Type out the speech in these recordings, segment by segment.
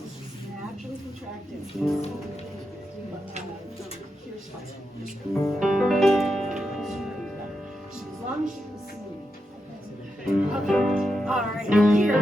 is just naturally contracting. Here's fine. As long as you can see me. Okay. All right. Here.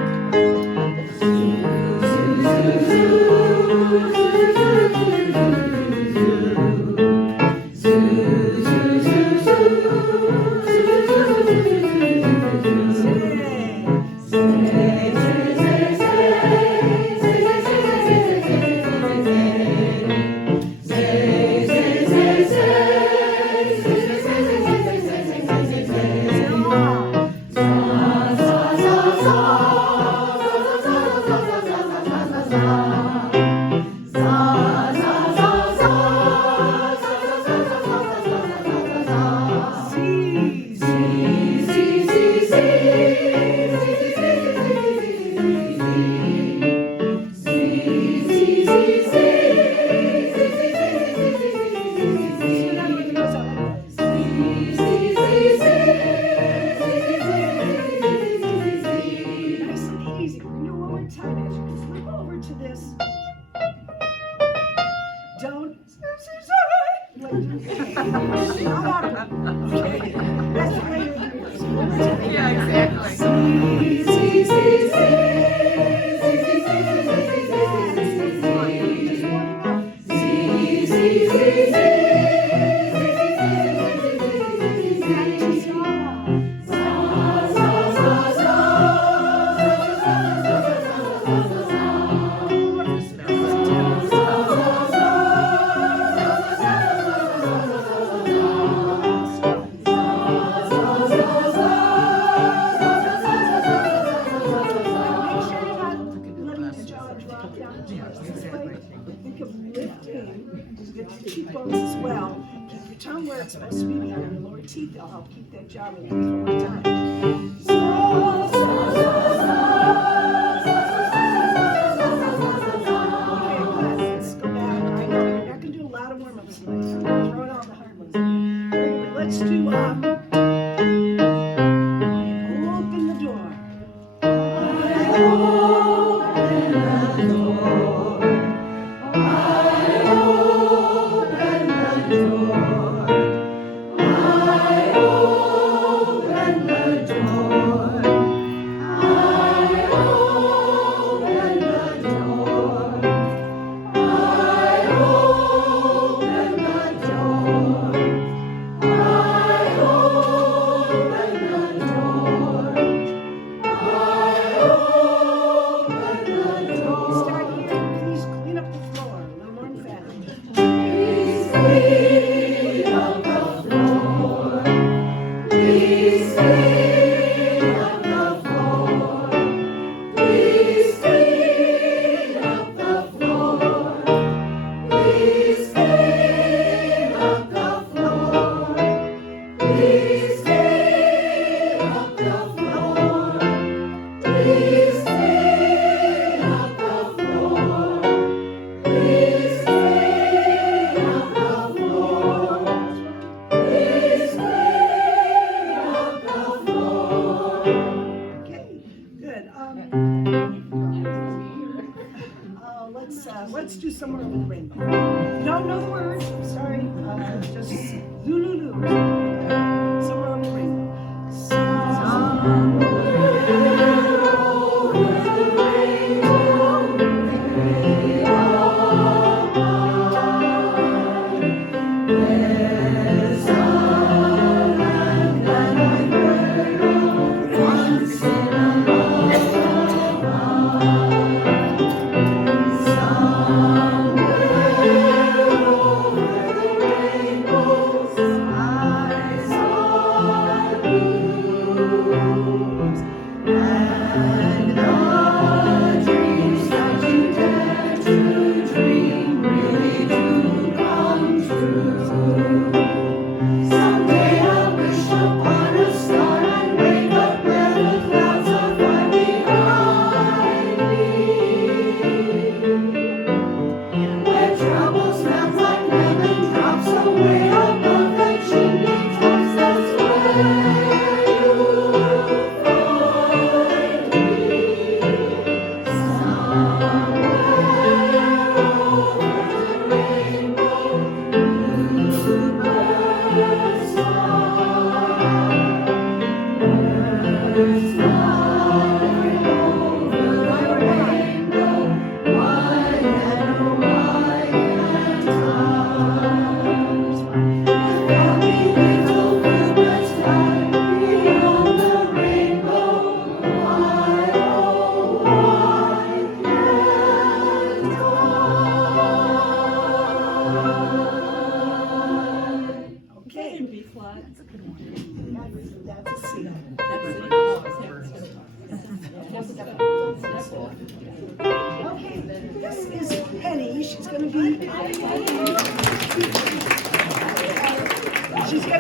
Cheekbones as well. Keep your tongue where it's supposed to be behind your lower teeth. They'll help keep that jaw released one more time. Okay, good. Let's go back. I know you're not going to do a lot of warm-ups tonight. So I'm going to throw in all the hard ones. Very good. Let's do open the door. Let's do Somewhere Over the Rainbow. You don't know the words, I'm sorry. Just Lulu. Somewhere Over the Rainbow. Somewhere Okay, this is Penny. She's going to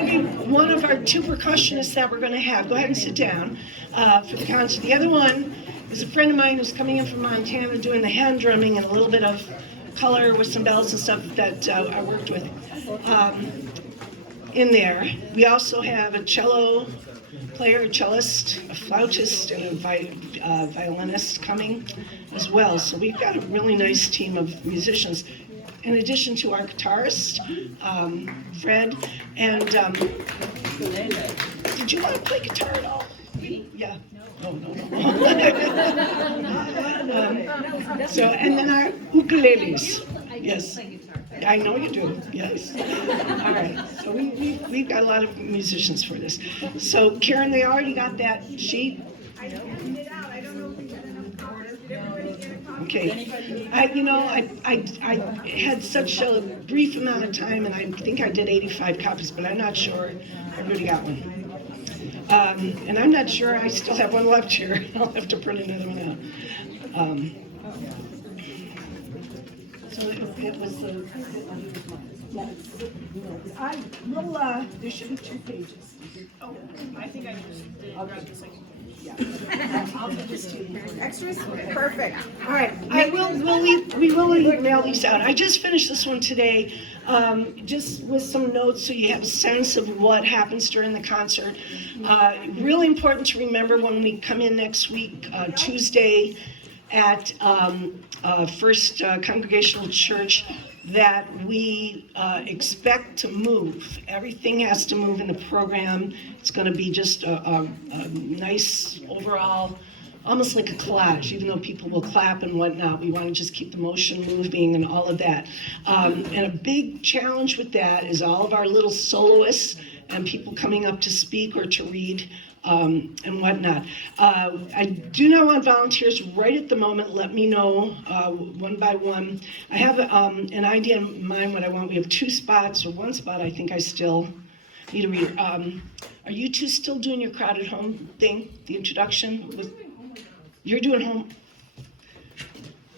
be one of our two percussionists that we're going to have. Go ahead and sit down for the concert. The other one is a friend of mine who's coming in from Montana doing the hand drumming and a little bit of color with some bells and stuff that I worked with in there. We also have a cello player, a cellist, a flautist, and a violinist coming as well. So we've got a really nice team of musicians. In addition to our guitarist, Fred, and did you want to play guitar at all? Yeah. No. So, and then our ukuleles. Yes. I know you do, yes. All right, so we've got a lot of musicians for this. So Karen, they already got that sheet? I don't it out. I don't know if we got enough copies. Did everybody get a copy? Okay. I had such a brief amount of time, and I think I did 85 copies, but I'm not sure everybody got one. And I'm not sure I still have one left here. I'll have to print another one out. So it was there should be 2 pages. Oh, I think I just did grab the second page. Yeah. I'll put this to you. Extras? Perfect. All right, we will email these out. I just finished this one today, just with some notes so you have a sense of what happens during the concert. Really important to remember when we come in next week, Tuesday, at First Congregational Church, that we expect to move. Everything has to move in the program. It's going to be just a nice overall, almost like a collage, even though people will clap and whatnot. We want to just keep the motion moving and all of that. And a big challenge with that is all of our little soloists and people coming up to speak or to read and whatnot. I do not want volunteers right at the moment. Let me know one by one. I have an idea in mind what I want. We have 2 spots, or 1 spot I think I still need a reader. Are you 2 still doing your crowded home thing, the introduction? You're doing home?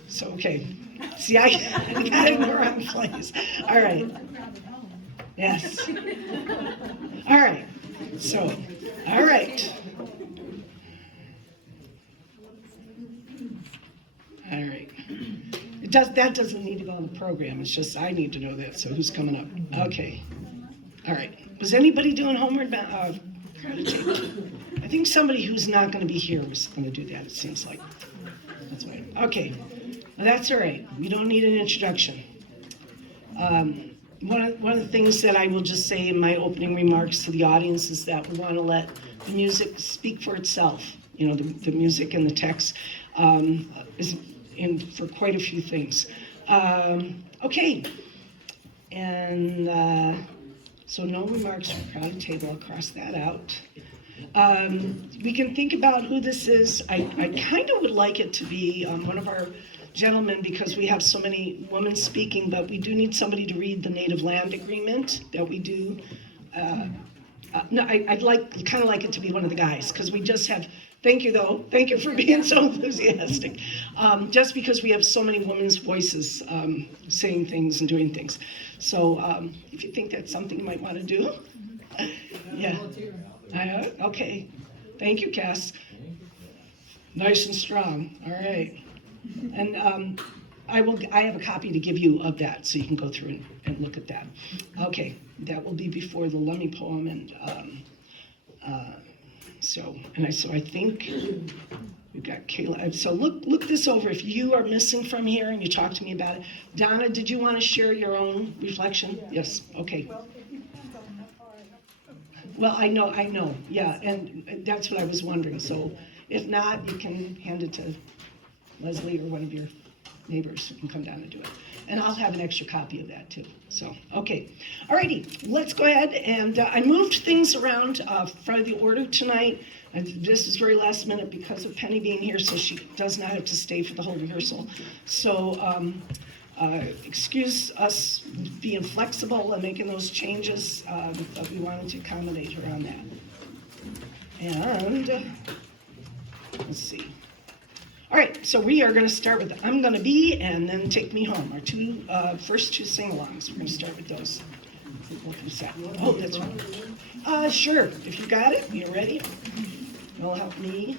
So, okay. See, I got it in the wrong place. All right. Yes. All right. So, all right. All right. That doesn't need to go on the program. It's just I need to know that. So who's coming up? Okay. All right. Was anybody doing homework? I think somebody who's not going to be here was going to do that. It seems like. That's right. Okay. Well, that's all right. We don't need an introduction. One of the things that I will just say in my opening remarks to the audience is that we want to let the music speak for itself. You know, the music and the text is in for quite a few things. Okay, and so no remarks from crowded table. I'll cross that out. We can think about who this is. I kind of would like it to be one of our gentlemen, because we have so many women speaking, but we do need somebody to read the native land agreement that we do. No, I'd kind of like it to be one of the guys, because we just have, thank you though, thank you for being so enthusiastic. Just because we have so many women's voices saying things and doing things. So if you think that's something you might want to do, yeah. Okay, thank you, Cass. Nice and strong, all right. And I have a copy to give you of that, so you can go through and look at that. Okay, that will be before the Lummi poem, and so I think we've got Kayla. So look this over. If you are missing from here and you talk to me about it, Donna, did you want to share your own reflection? Yes. Okay. Well, I know, yeah, and that's what I was wondering, so if not, you can hand it to Leslie or one of your neighbors who can come down and do it. And I'll have an extra copy of that too, so, okay. Alrighty, let's go ahead, and I moved things around for the order tonight. And this is very last minute because of Penny being here, so she does not have to stay for the whole rehearsal. So, excuse us being flexible and making those changes, but we wanted to accommodate her on that. And, let's see. All right, so we are gonna start with I'm Gonna Be and then Take Me Home, our first two sing-alongs. We're gonna start with those. Oh, that's right. Sure, if you got it, you're ready. It'll help me.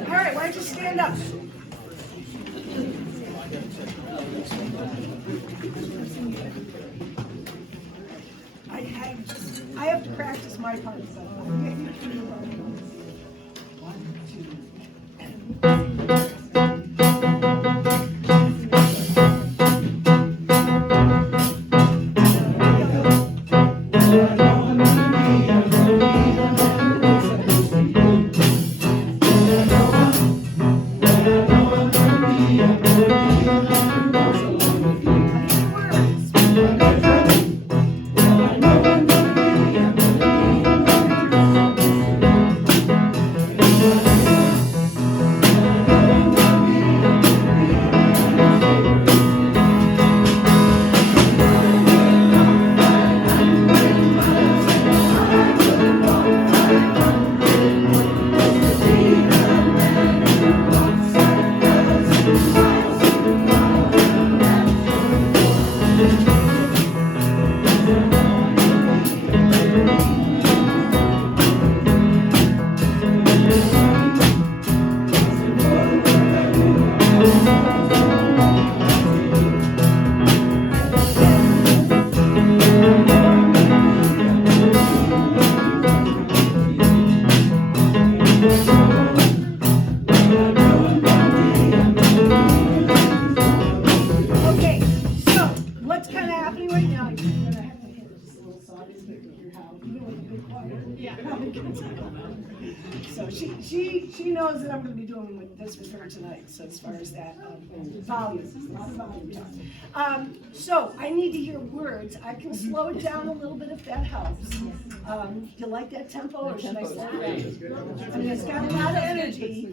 All right, why don't you stand up? I have to practice my part. Okay, so what's kind of happening right now? You're gonna have to hit it just a little so I just make it your house. You know what the big choir? Yeah. So she knows that I'm gonna be doing with this with her tonight. So as far as that volume, a lot of volume. So I need to hear words. I can slow it down a little bit if that helps. You like that tempo, or should I slow it down? I mean, it's got a lot of energy,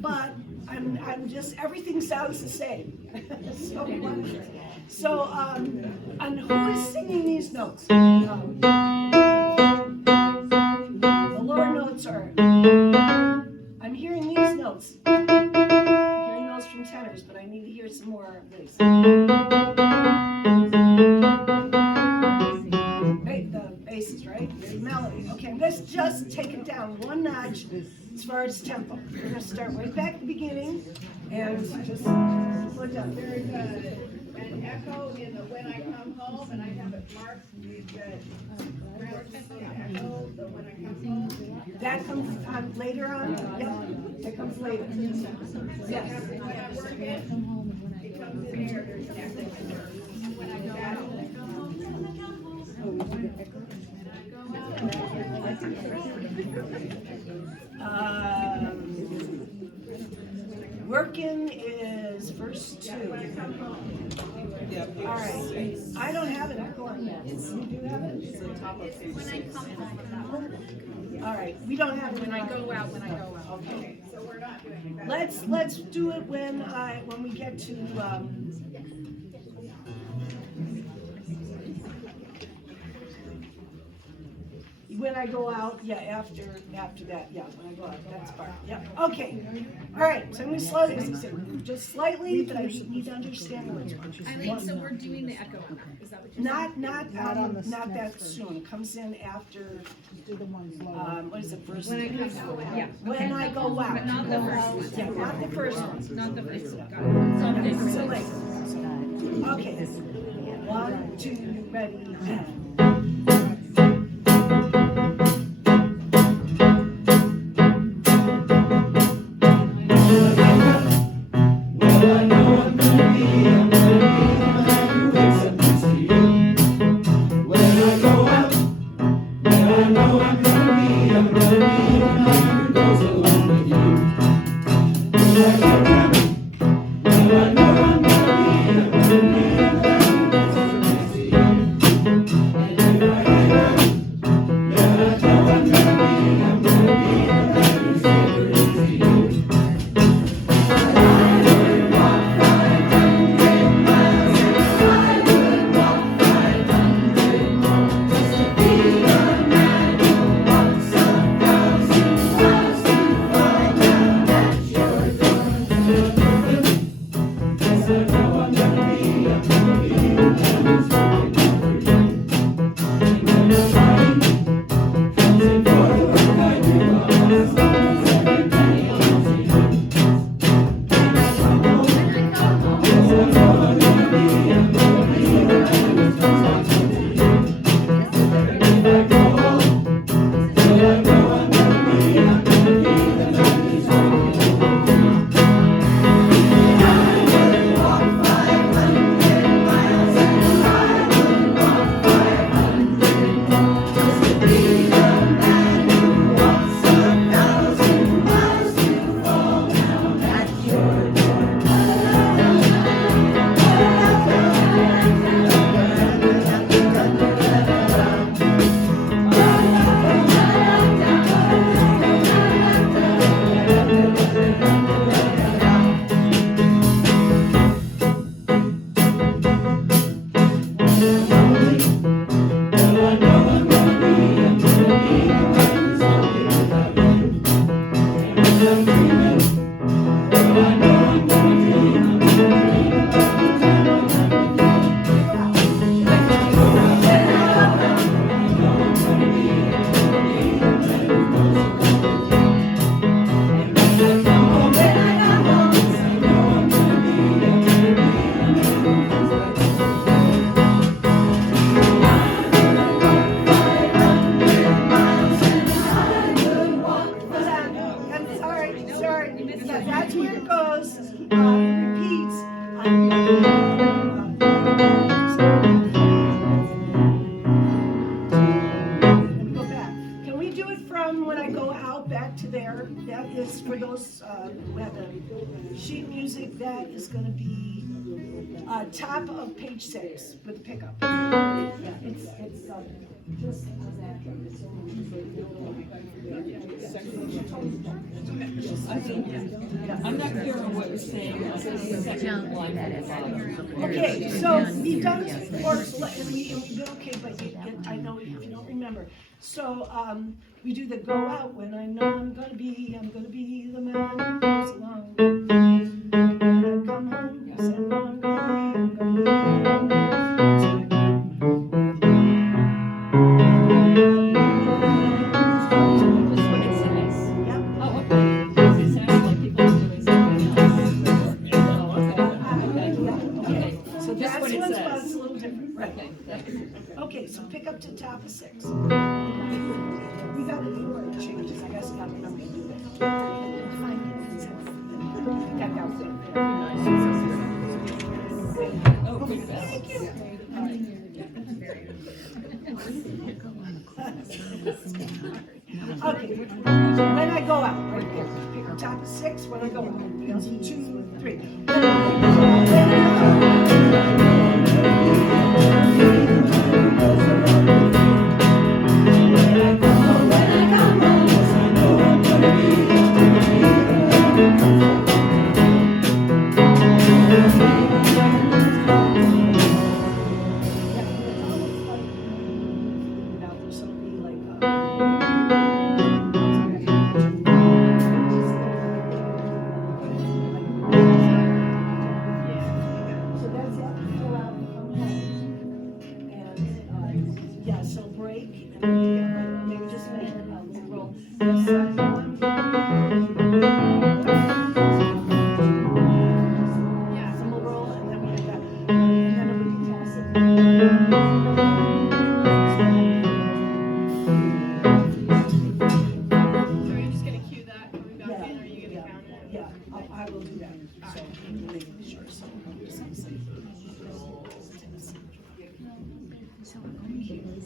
but I'm just, everything sounds the same. So, and who is singing these notes? The lower notes are, I'm hearing these notes. I'm hearing those from tenors, but I need to hear some more of these. The basses, right? The melody. Okay, let's just take it down one notch as far as tempo. We're gonna start right back at the beginning and just slow it down. There's an echo in the When I Come Home, and I have it marked with the echo, the When I Come Home. That comes on later on? Yep, that comes later. Yes. When I work it, it comes in there, there's an echo in there. When I go out. Working is verse 2. All right. I don't have an echo on that. You do have it? When I come home, All right. We don't have it when I go out, Okay. So we're not doing that. Let's do it when we get to when I go out, yeah, after that, yeah, when I go out, that's part, yeah, okay. All right, so I'm gonna slow this, just slightly, but I need to understand the words. Eileen, so we're doing the echo. Is that what Not Not on the that next verse. soon, comes in after, Do the ones lower. what is it, verse? When I come out, yeah. When I go out. But not the first one. Yeah, not the first one. Not the first one. Got it. Yeah, so later. Okay, 1, 2, ready, and. That's where it goes. It repeats. Let me go back. Can we do it from when I go out back to there? That is for those who have the sheet music. That is going to be top of page 6 with the pickup. Yeah, it's just I'm not clear on what you're saying. The second line at the bottom. okay, so we've done this before, and we did okay, but I know if you don't remember. So we do the go out when I know I'm gonna be the man who goes along. When I come home, yes, I know I'm gonna be the man. That's what it says. Yep. Oh, okay. Because it sounds like people are doing something else. Oh, okay. Okay. So Just that's what it one's says. it's a little different, right? Okay, thanks. Okay, so pick up to top of 6. We got to do our changes, I guess, got to remember to do that. Got out there. Oh, good balance. Okay, when I go out, right here, pick up top of 6, when I go out, everybody else, 2, 3. So that's it, go out and come home. are you just gonna cue that coming back in, or are you gonna count it? Yeah, I will do that. So, making sure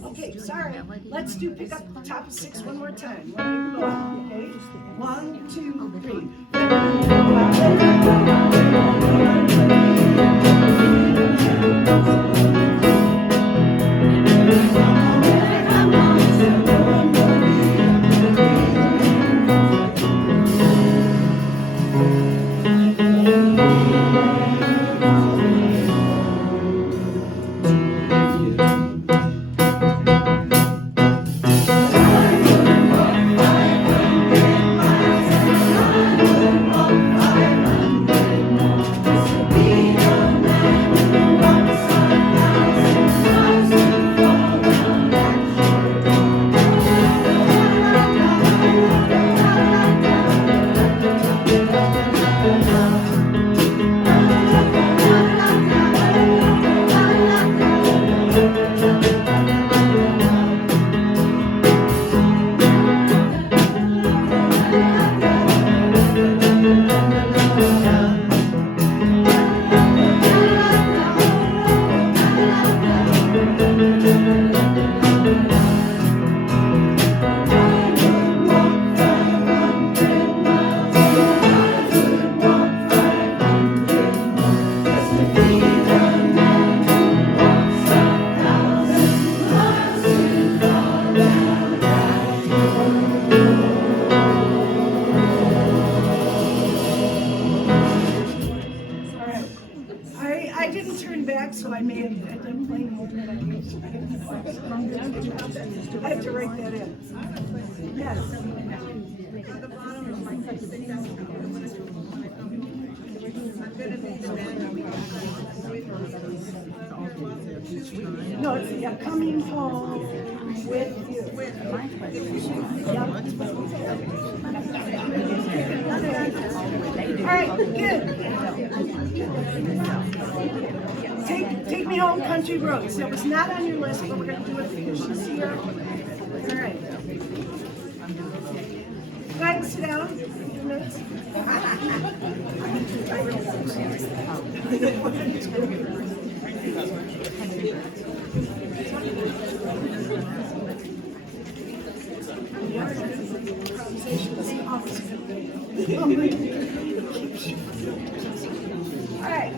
Okay, sorry. Let's do pick up the top of 6 one more time. Ready, go out, okay? 1, 2, 3. I didn't turn back, so I may have been playing more than I used to. I have to write that in. Yes. No, it's yeah, coming home with you. All right, good. Take me home, country roads. That was not on your list, but we're going to do it because she's here. All right. Go ahead and sit down. All right.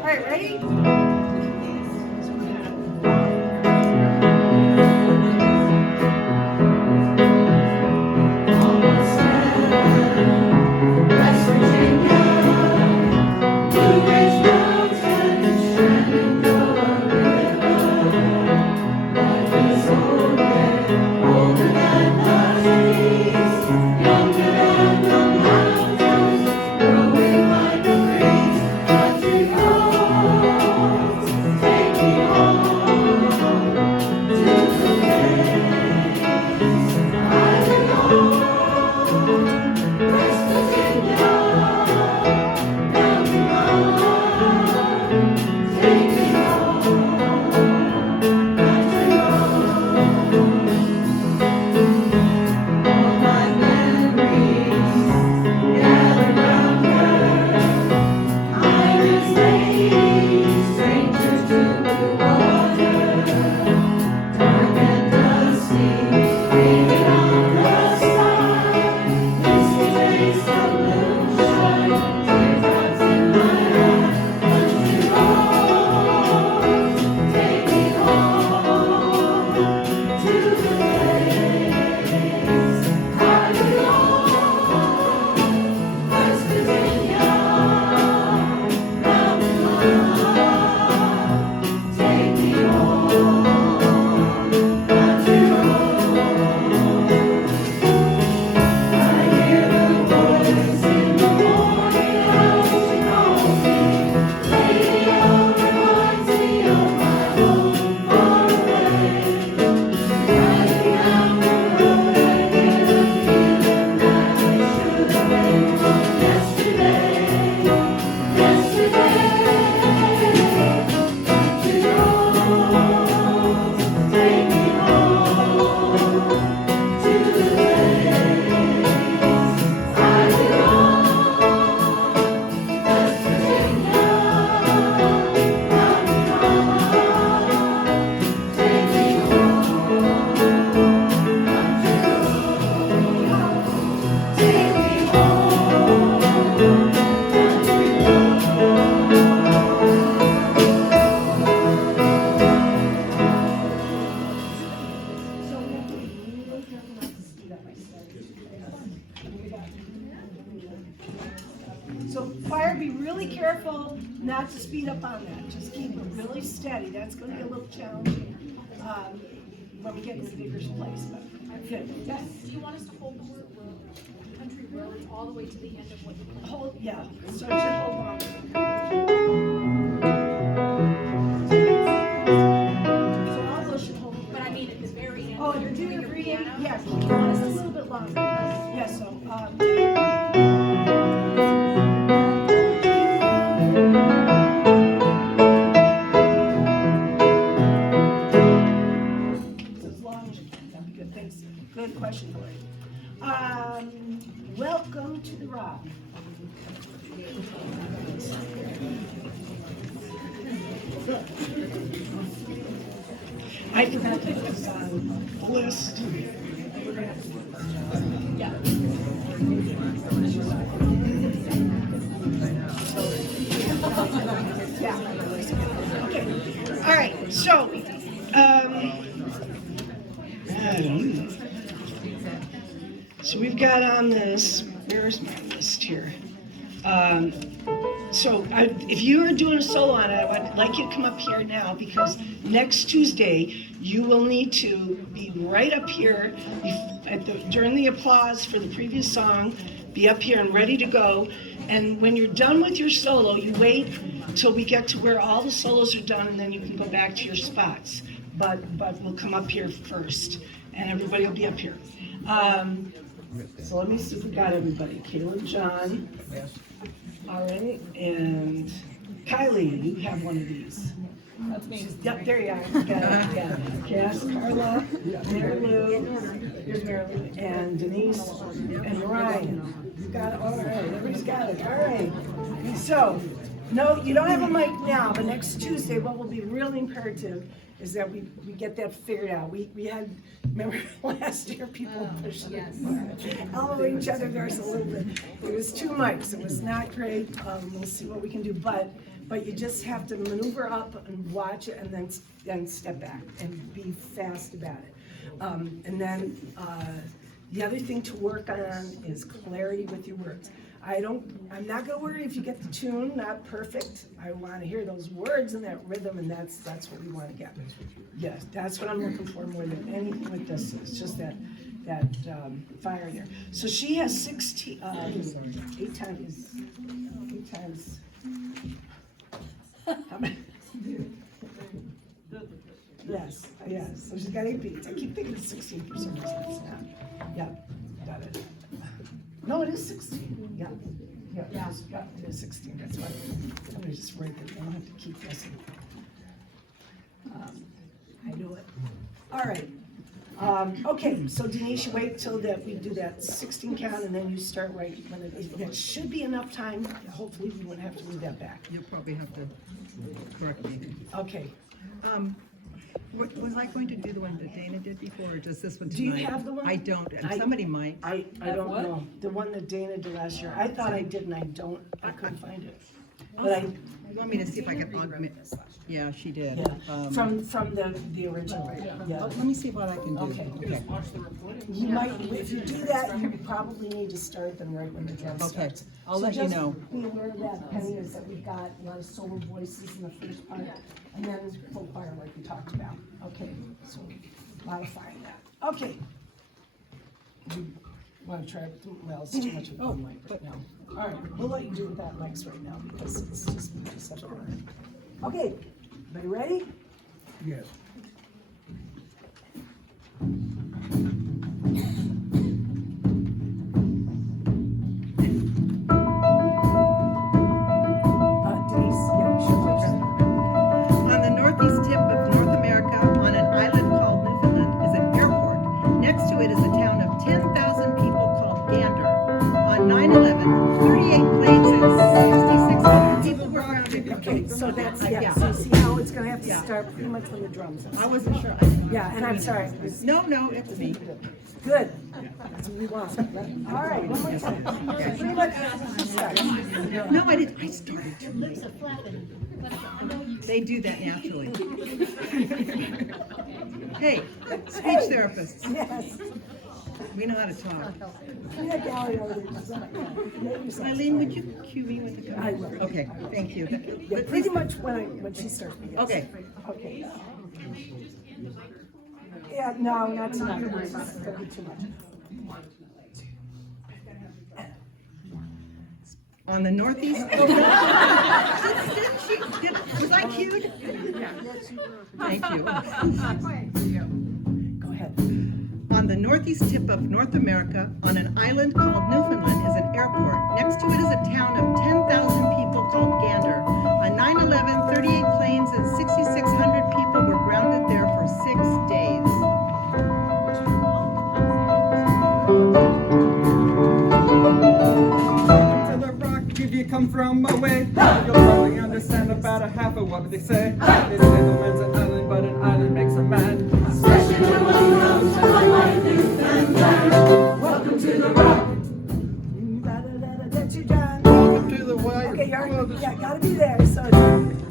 All right, ready? West Virginia, Blue Ridge Mountains. So choir, be really careful not to speed up on that. Just keep it really steady. That's gonna be a little challenging when we get into the bigger place, but good. Yes. Do you want us to hold the word country roads all the way to the end of what you plan? Hold, yeah, so it should hold on. So all those should hold. But I mean, at the very end. Oh, when you're doing your reading? piano. Yes, you want us a little bit longer. Yes, so, as long as you can, that'd be good, thanks. Good question, Lori. Welcome to the Rock. I forgot to put this on the list. Yeah. Okay, all right, so, so we've got on this, where's my list here? If you are doing a solo on it, I would like you to come up here now because next Tuesday, you will need to be right up here during the applause for the previous song, be up here and ready to go. And when you're done with your solo, you wait till we get to where all the solos are done and then you can go back to your spots. But we'll come up here first and everybody will be up here. So let me see if we got everybody. Caleb, John. All right, and Kylie, you have one of these. That's me. Yep, there you are. You got it, yeah. Cass, Carla, Mary Lou, here's Mary Lou, and Denise, and Ryan. You got it, all right, everybody's got it, all right. So, no, you don't have a mic now, but next Tuesday, what will be really imperative is that we get that figured out. We had, remember last year, people pushed elbow each other, there's a little bit. It was 2 mics, it was not great. We'll see what we can do, but you just have to maneuver up and watch it and then step back and be fast about it. And then the other thing to work on is clarity with your words. I'm not gonna worry if you get the tune not perfect. I wanna hear those words and that rhythm, and that's what we wanna get. Yes, that's what I'm looking for more than anything with this. It's just that fire there. So she has 16, 8 times. How many? Yes, so she's got 8 beats. I keep thinking it's 16 for some reason, it's not. Yeah, got it. No, it is 16, yeah. It is 16, that's right. I'm gonna just write it, I don't have to keep guessing. I know it. All right. Okay, so Denise, you wait till that we do that 16 count and then you start right when it should be enough time. Hopefully we won't have to move that back. You'll probably have to correct me. Okay. Was I going to do the one that Dana did before, or just this one tonight? Do you have the one? I don't, and somebody might. I don't know. The one that Dana did last year. I thought I did and I couldn't find it. But You want me to see if I can augment? Yeah, she did. yeah, from the original, yeah. Let me see what I can do. Okay. You might, if you do that, you probably need to start them right when the drum Okay, starts. I'll let you know. So just be aware of that, Penny, is that we've got a lot of solo voices in the first part, and then full choir like we talked about. Okay, so modifying that. Okay. You want to try, well, it's too much of a mic right now. All right, we'll let you do it without mics right now because it's just such a burn. Okay, everybody ready? Yes. Denise, yeah, we should watch that. On the northeast tip of North America, on an island called Newfoundland, is an airport. Next to it is a town of 10,000 people called Gander. On 9/11, 38 planes and 6,600 people were grounded. Okay, so that's, yeah, Yeah. so see how it's gonna have to start pretty much when the drums I are. wasn't sure. Yeah, and I'm sorry. It was No, it's me. good. That's what we want. All right, one more time. So pretty much start. No, I didn't. I started too late. They do that naturally. Hey, speech therapists. Yes. We know how to talk. Give me that gallery over there. Yeah, Eileen, would you cue me with the I will. Okay, thank you. Yeah, pretty much when she starts. Yes. Okay. Okay. Yeah, no, not tonight. That'd be too much. On the northeast. Was I cued? Thank you. Go ahead. On the northeast tip of North America, on an island called Newfoundland, is an airport. Next to it is a town of 10,000 people called Gander. On 9/11, 38 planes and 6,600 people were grounded there for 6 days. To the rock if you come from away. You'll probably understand about a half of what they say. They say the man's an island, but an island makes a man. Especially when one comes from like Newfoundland. Welcome to the rock. That's you, John. Welcome to the wild. Okay, yeah, gotta be there. So,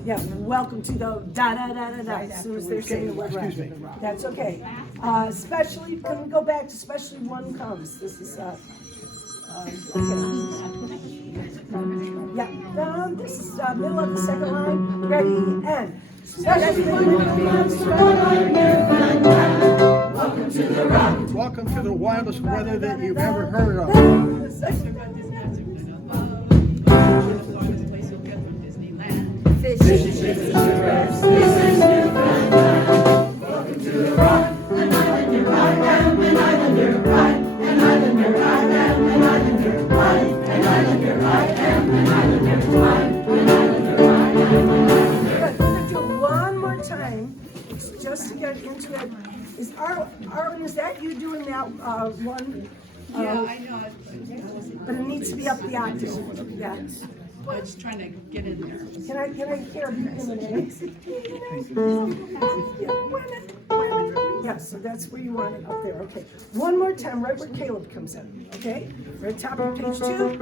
yeah, welcome to the da da da da da. As soon as they're saying the word right. That's okay. Especially, can we go back to especially one comes? This is okay. Yeah, this is middle of the second line. Ready and. Especially when one comes from like Newfoundland. Welcome to the rock. Welcome to the wildest weather that you've ever heard of. Fish and chips and sugar. This is Newfoundland. Welcome to the rock. An islander I am, an islander I, an islander I am, an islander I, an islander I am, an islander I, an islander I am, an islander. Good. We're gonna do it one more time. It's just to get into it. Is Arlen, is that you doing that one? Yeah, I know it. But it needs to be up the octave. Yeah. I was trying to get in there. Can I hear a beat in the Yeah, so that's where you want it up there. Okay. One more time, right where Caleb comes in. Okay? Right top of page 2.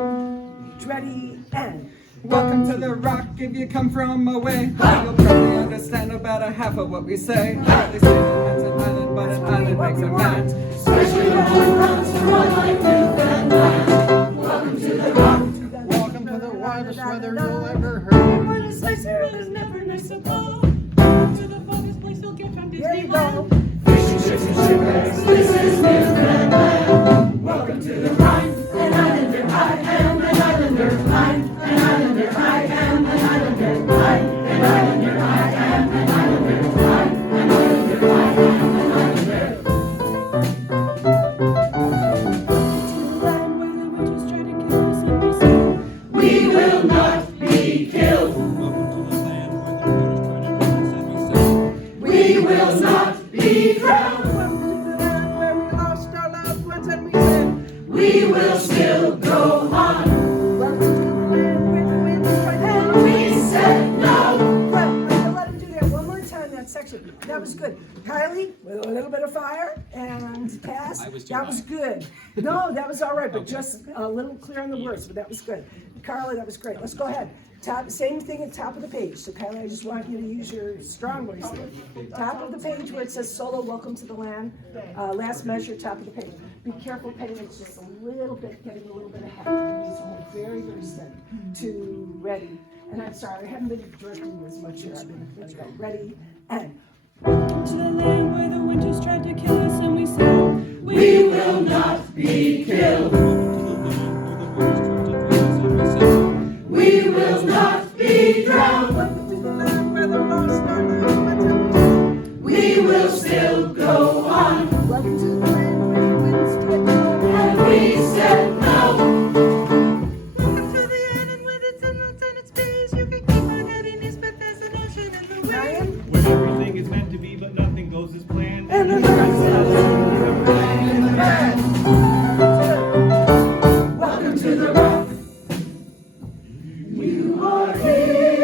Ready and. Welcome to the rock if you come from away. You'll probably understand about a half of what we say. They say the man's an island, but an island makes a man. Especially when one comes from like Newfoundland. Welcome to the rock. Welcome to the wildest weather you'll ever heard. When it's nicer, there's never nicer blow. To the farthest place you'll get from There you Disneyland. go. Fish and chips and sugar. This is Newfoundland. Welcome to the rock. An islander I am, an islander I, an islander I am, an islander I, an islander I am, an islander I, an islander I am, an islander. We will not be killed. We will not be drowned. When we lost our loved ones and we said, We will still go on. And we said no. Well, I'm gonna let him do that one more time, that section. That was good. Kylie, with a little bit of fire, and Cass, that was good. No, that was all right, but just a little clear on the words, but that was good. Carly, that was great. Let's go ahead. Same thing at top of the page. So Kylie, I just want you to use your strong voice there. Top of the page where it says solo, welcome to the land. Last measure, top of the page. Be careful petting it just a little bit, getting a little bit ahead. So hold very, very steady. 2, ready. And I'm sorry, I haven't been directing you as much here. I've been, let's go. Ready, and. To the land where the winters tried to kill us, and we said, We will not be killed. We will not be drowned. welcome to the land where the lost our loved ones and we said, We will still go on. welcome to the land where the winds tried to blow. And we said no. Welcome to the island with its inlets and its bays. You can keep on heading east, but there's an ocean in the way. Ryan? Where everything is meant to be, but nothing goes as planned. And the Welcome to the rock. You are here.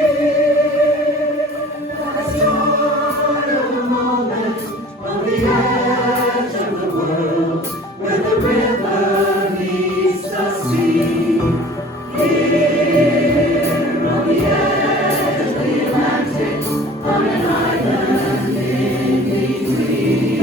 As part of a moment on the edge of the world, where the river meets the sea. Here on the edge of the Atlantic, on an island in between.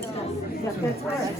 Yeah, that's all right.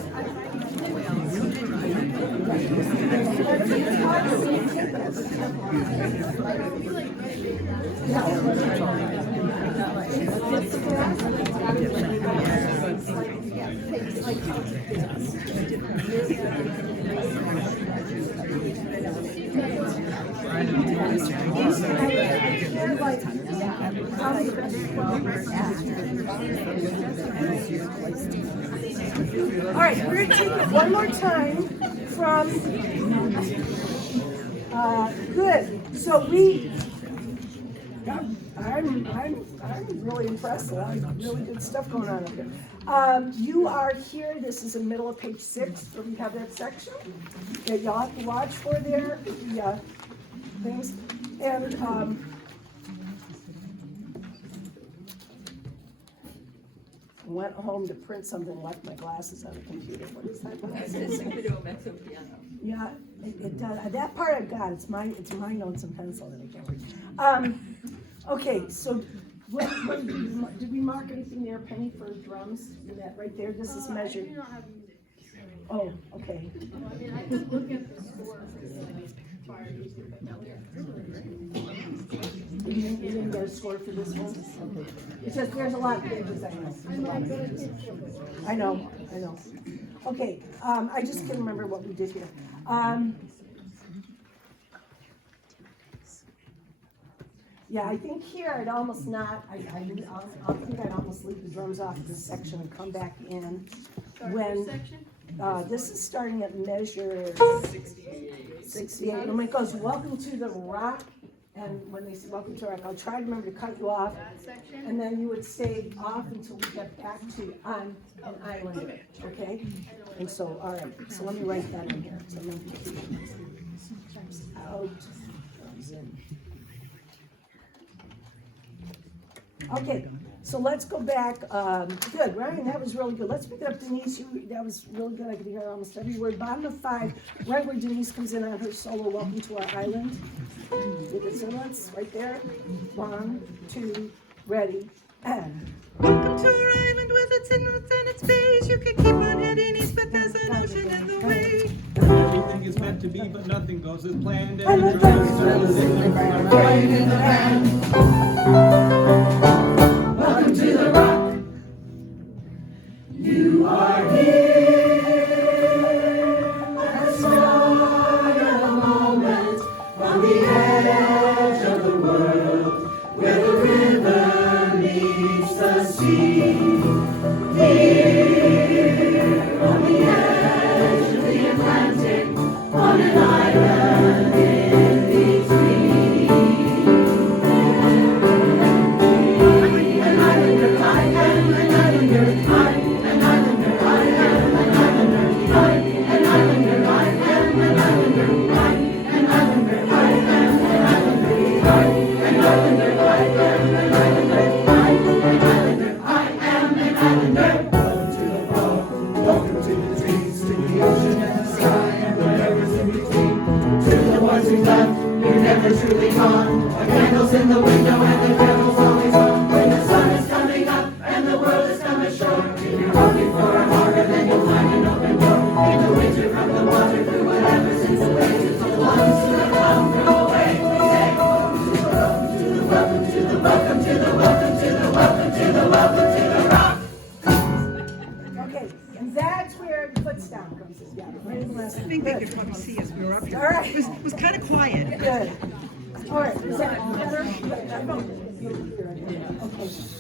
All right, we're gonna take it one more time from, good, so I'm really impressed, a lot of really good stuff going on up here. You are here, this is in the middle of page 6, where we have that section that y'all have to watch for there, the things, and, went home to print something, left my glasses on the computer. What is that? Yeah, it does. That part I've got. It's my notes and pencil that I can't read. Okay, so did we mark anything there, Penny, for drums? That right there. This is measured. I do not have music. Oh, okay. I mean, I could look at the score for the fire music, but no. You didn't get a score for this one? Okay. It's just, there's a lot of pages, I know. I know. Okay, I just can't remember what we did here. Yeah, I think here I'd almost not, I think I'd almost leave the drums off this section and come back in when, this is starting at measure 68, and when it goes, welcome to the rock, and when they say welcome to the rock, I'll try to remember to cut you off, and then you would stay off until we get back to on an island, okay? And so, all right, so let me write that in here. So I'm gonna out, comes in. Okay, so let's go back. Good, Ryan, that was really good. Let's pick it up, Denise. That was really good. I could hear almost every word. Bottom of 5, right where Denise comes in on her solo, welcome to our island. With the silence, right there. 1, 2, ready, and. Welcome to our island with its inlets and its bays. You can keep on heading east, but there's an ocean in the way. Everything is meant to be, but nothing goes as planned. And the drums start singing, right in the band. Welcome to the rock. You are here. Let's start a moment on the edge of the world, where the river meets the sea. Here on the edge of the Atlantic, on an island in between. An islander, I am an islander, I am an islander, I am an islander, I am an islander, I am an islander, I am an islander, I am an islander, I am an islander, I am an islander, I am an islander. Welcome to the fall, welcome to the trees, to the ocean and the sky and whatever's in between. To the ones who left, you're never truly gone. A candle's in the window and the candle's always on. When the sun is coming up and the world is come ashore, if you're looking for a harbor, then you'll find an open door. In the winter, from the water, through whatever's in the waves, it's the ones who have come from away. Say, welcome to the welcome to the welcome to the welcome to the welcome to the welcome to the rock. Okay, and that's where the foot down comes in. Yeah, right in the last I think they could probably see us. We were up here. All right. It was kind of quiet. Good. All right, is that better? Okay.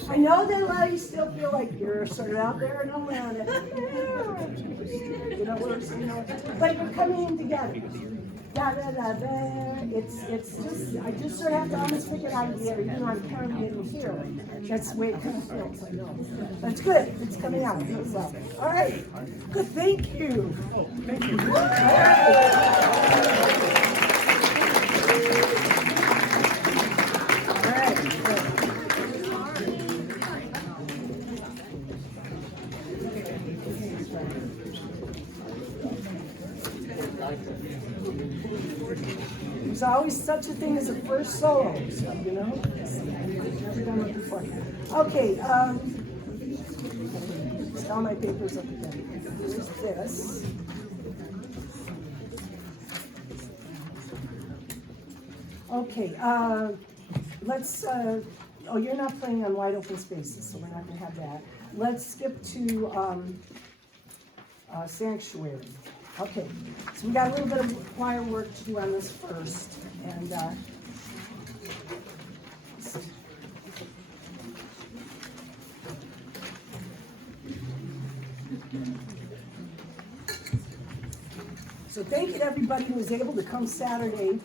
I know that a lot of you still feel like you're sort of out there and around it. You know, but you're coming in together. Da, da, da, da. It's just, I just sort of have to almost pick it out of the air, even though I'm currently in here. That's the way it kind of feels, I know. But it's good, it's coming out really well. All right, good, thank you. Thank you. All right. There's always such a thing as a first solo, you know? Never done it before. Okay, get all my papers up again. Here's this. Okay, let's, oh, you're not playing on wide open spaces, so we're not gonna have that. Let's skip to, sanctuary. Okay, so we got a little bit of choir work to do on this first, and, so thank you to everybody who was able to come Saturday.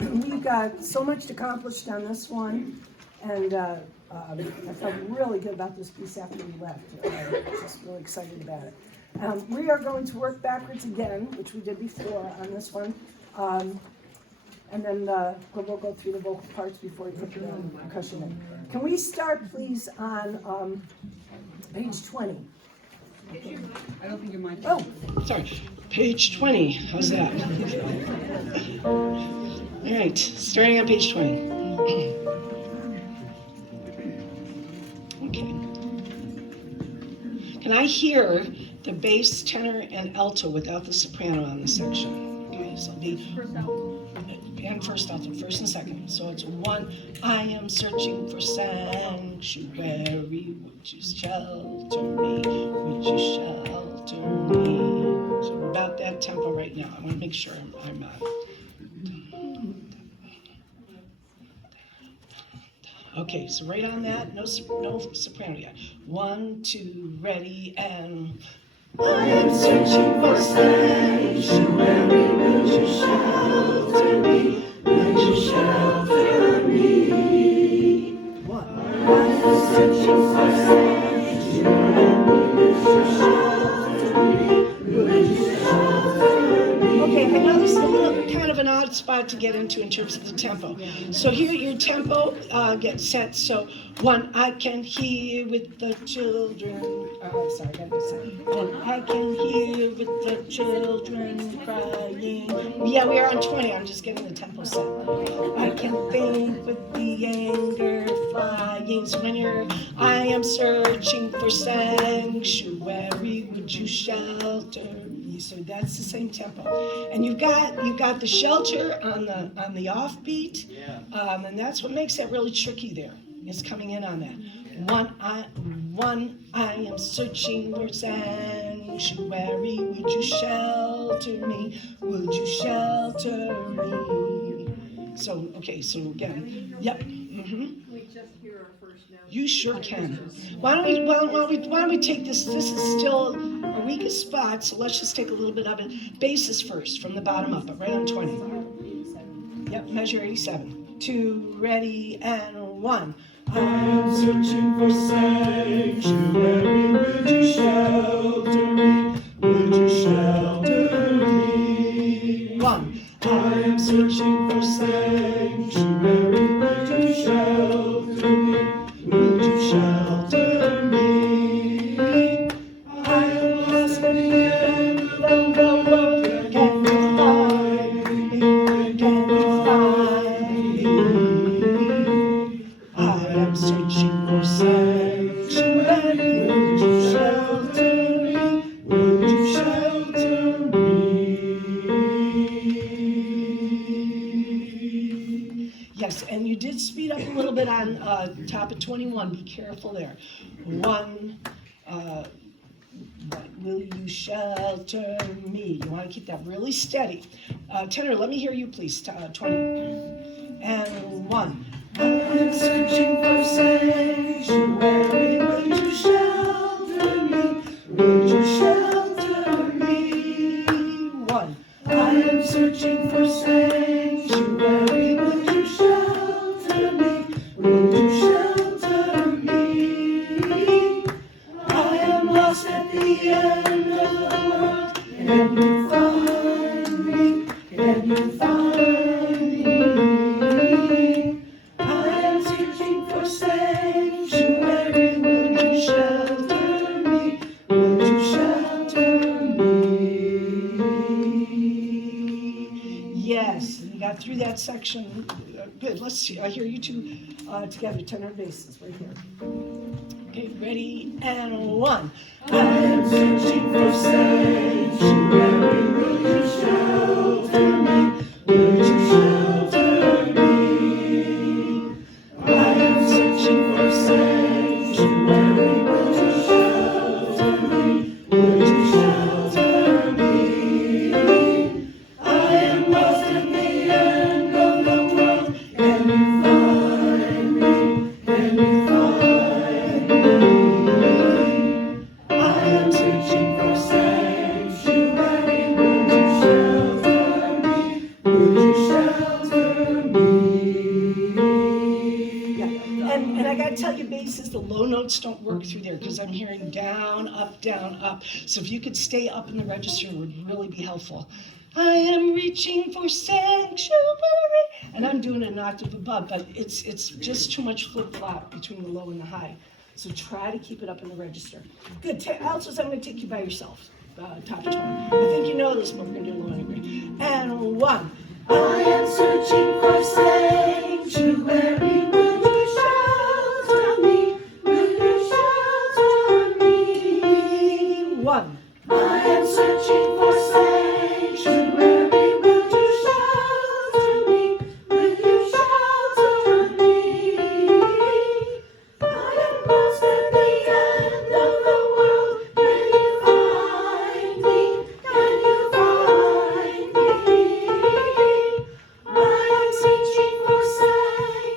We've got so much accomplished on this one, and I felt really good about this piece after we left. Just really excited about it. We are going to work backwards again, which we did before on this one, and then we'll go through the vocal parts before we put the percussion in. Can we start, please, on page 20? I don't think your mic. Oh, Sorry, page 20, how's that? All right, starting on page 20. Okay. Can I hear the bass, tenor, and alto without the soprano on this section? Okay, so it'll be and first alto, first and second. So it's one. I am searching for sanctuary. Would you shelter me? Would you shelter me? So we're about that tempo right now. I want to make sure I'm okay, so right on that, no soprano yet. 1, 2, ready, and I am searching for sanctuary. Would you shelter me? Would you shelter me? What? I am searching for sanctuary. Would you shelter me? Would you shelter me? Okay, I know this is a little kind of an odd spot to get into in terms of the tempo. So here your tempo gets set. So 1, I can hear with the children. Oh, sorry, I got to say. 1, I can hear with the children crying. Yeah, we are on 20. I'm just getting the tempo set. I can think with the anger flying. So when I am searching for sanctuary, would you shelter me? So that's the same tempo. And you've got the shelter on the offbeat, and that's what makes that really tricky there. Is coming in on that. 1, I am searching for sanctuary. Would you shelter me? Would you shelter me? So okay, so again, yep. Mm-hmm. We just hear our first note. You sure can. Why don't we take this? This is still our weakest spot, so let's just take a little bit of it. Basses first, from the bottom up, but right on 20. Yep, measure 87. 2, ready, and 1. I'm searching for sanctuary. Would you shelter me? Would you shelter me? 1. I am searching for sanctuary. Would you shelter me? Would you shelter me? I am lost at the end of the world. Can you find me? Can you find me? I am searching for sanctuary. Would you shelter me? Would you shelter me? Yes, and you did speed up a little bit on top of 21. Be careful there. 1, will you shelter me? You want to keep that really steady. Tenor, let me hear you, please. 20. And 1. I'm searching for sanctuary. Would you shelter me? Would you shelter me? 1. I am searching for sanctuary. Would you shelter me? Would you shelter me? I am lost at the end of the world. Can you find me? Can you find me? I am searching for sanctuary. Would you shelter me? Would you shelter me? Yes, you got through that section. Good. Let's see. I hear you two together. Tenor basses right here. Okay, ready, and one. I am searching for sanctuary, will you shelter me? Will you shelter me? I am searching for sanctuary, will you shelter me? Will you shelter me? I am lost in the end of the world. Can you find me? Can you find me? I am searching for sanctuary. Will you shelter me? Will you shelter me? Yeah. And I gotta tell you, basses, the low notes don't work through there because I'm hearing down, up. So if you could stay up in the register, it would really be helpful. I am reaching for sanctuary. And I'm doing an octave above, but it's just too much flip-flop between the low and the high. So try to keep it up in the register. Good. Altos, I'm going to take you by yourself. Top 20. I think you know this, but we're going to do a low anyway. And one. I am searching for sanctuary. Will you shelter me? Will you shelter me? One. I am searching for sanctuary. Will you shelter me? Will you shelter me? I am lost at the end of the world. Can you find me? Can you find me? I am searching for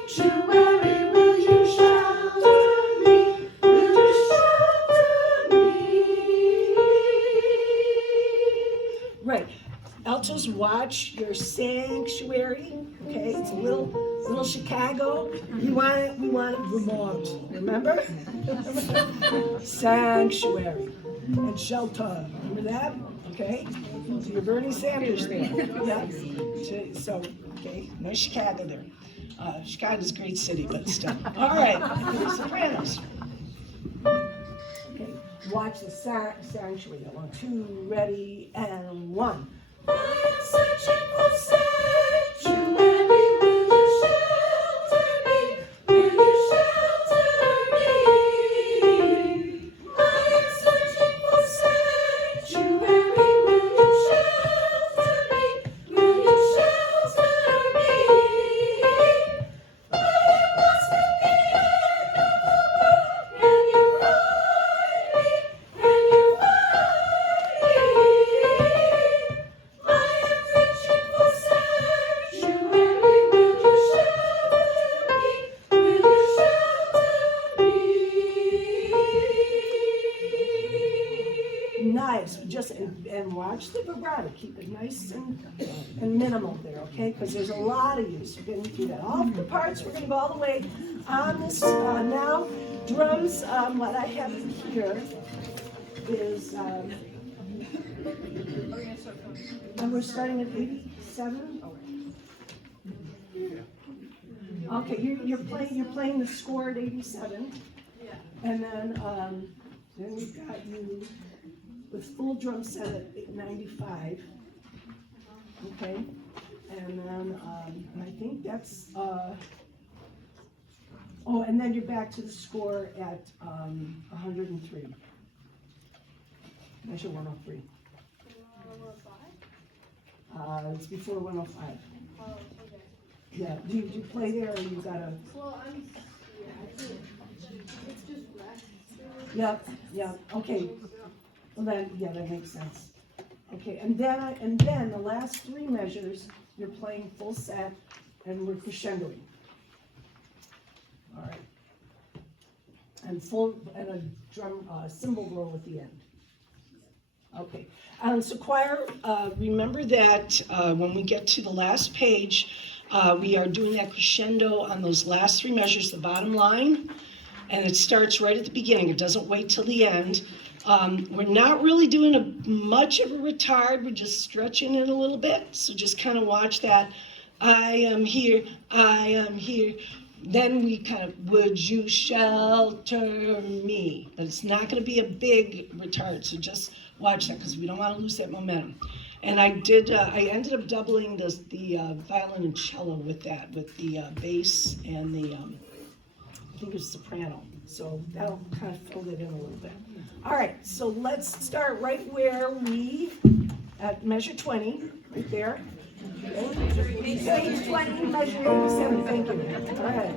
sanctuary. Will you shelter me? Will you shelter me? Right. Altos, watch your sanctuary. Okay, it's a little Chicago. We want it Vermont. Remember? Sanctuary and shelter. Remember that? Okay. So you're Bernie Sanders there. Yeah. So okay, no Chicago there. Chicago's a great city, but still. All right. Sopranos. Okay. Watch the sanctuary. 1, 2, ready, and 1. I am searching for sanctuary. Will you shelter me? Will you shelter me? I am searching for sanctuary. Will you shelter me? Will you shelter me? I am lost at the end of the world. Can you find me? Can you find me? I am reaching for sanctuary. Will you shelter me? Will you shelter me? Nice. Just and watch the vibrato. Keep it nice and minimal there, okay? Because there's a lot of use. You're going to do that. All the parts. We're going to go all the way on this now. Drums. What I have here is. And we're starting at 87. Okay, you're playing the score at 87. And then we've got you with full drum set at 95. Okay, and then I think that's and then you're back to the score at 103. Measure 103. It's before 105. Oh, okay. Yeah, do you play there or you gotta? Well, I think it's just left. Yeah, okay. Well then, yeah, that makes sense. Okay, and then the last 3 measures, you're playing full set and we're crescendoing. All right. And a drum, cymbal roll at the end. Okay, so choir, remember that when we get to the last page, we are doing that crescendo on those last 3 measures, the bottom line, and it starts right at the beginning. It doesn't wait till the end. We're not really doing much of a retard. We're just stretching it a little bit, so just kind of watch that. I am here, I am here. Then we kind of, would you shelter me? But it's not going to be a big retard, so just watch that because we don't want to lose that momentum. And I ended up doubling the violin and cello with that, with the bass and the, I think it was soprano. So that'll kind of fill it in a little bit. All right, so let's start right where at measure 20, right there. Okay. Page 20, measure 87, thank you. All right.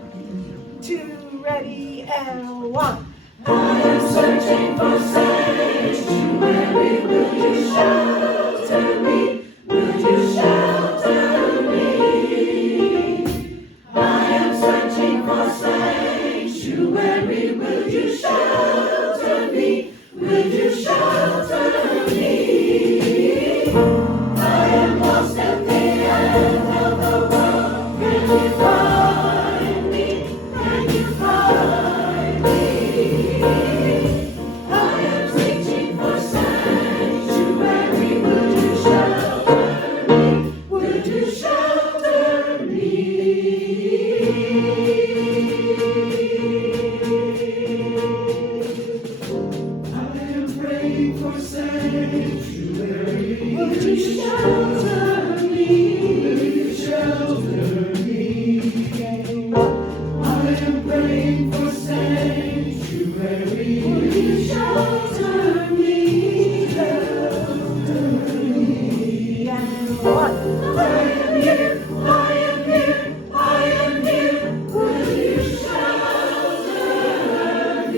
2, ready, and 1. I am searching for sanctuary. Will you shelter me? Will you shelter me? I am searching for sanctuary. Will you shelter me? Will you shelter me? I am lost at the end of the world. Can you find me? Can you find me? I am searching for sanctuary. Will you shelter me? Will you shelter me? I am praying for sanctuary. Will you shelter me? Will you shelter me? I am praying for sanctuary. Will you shelter me? Shelter me. And what? I am here. I am here. I am here. Will you shelter me?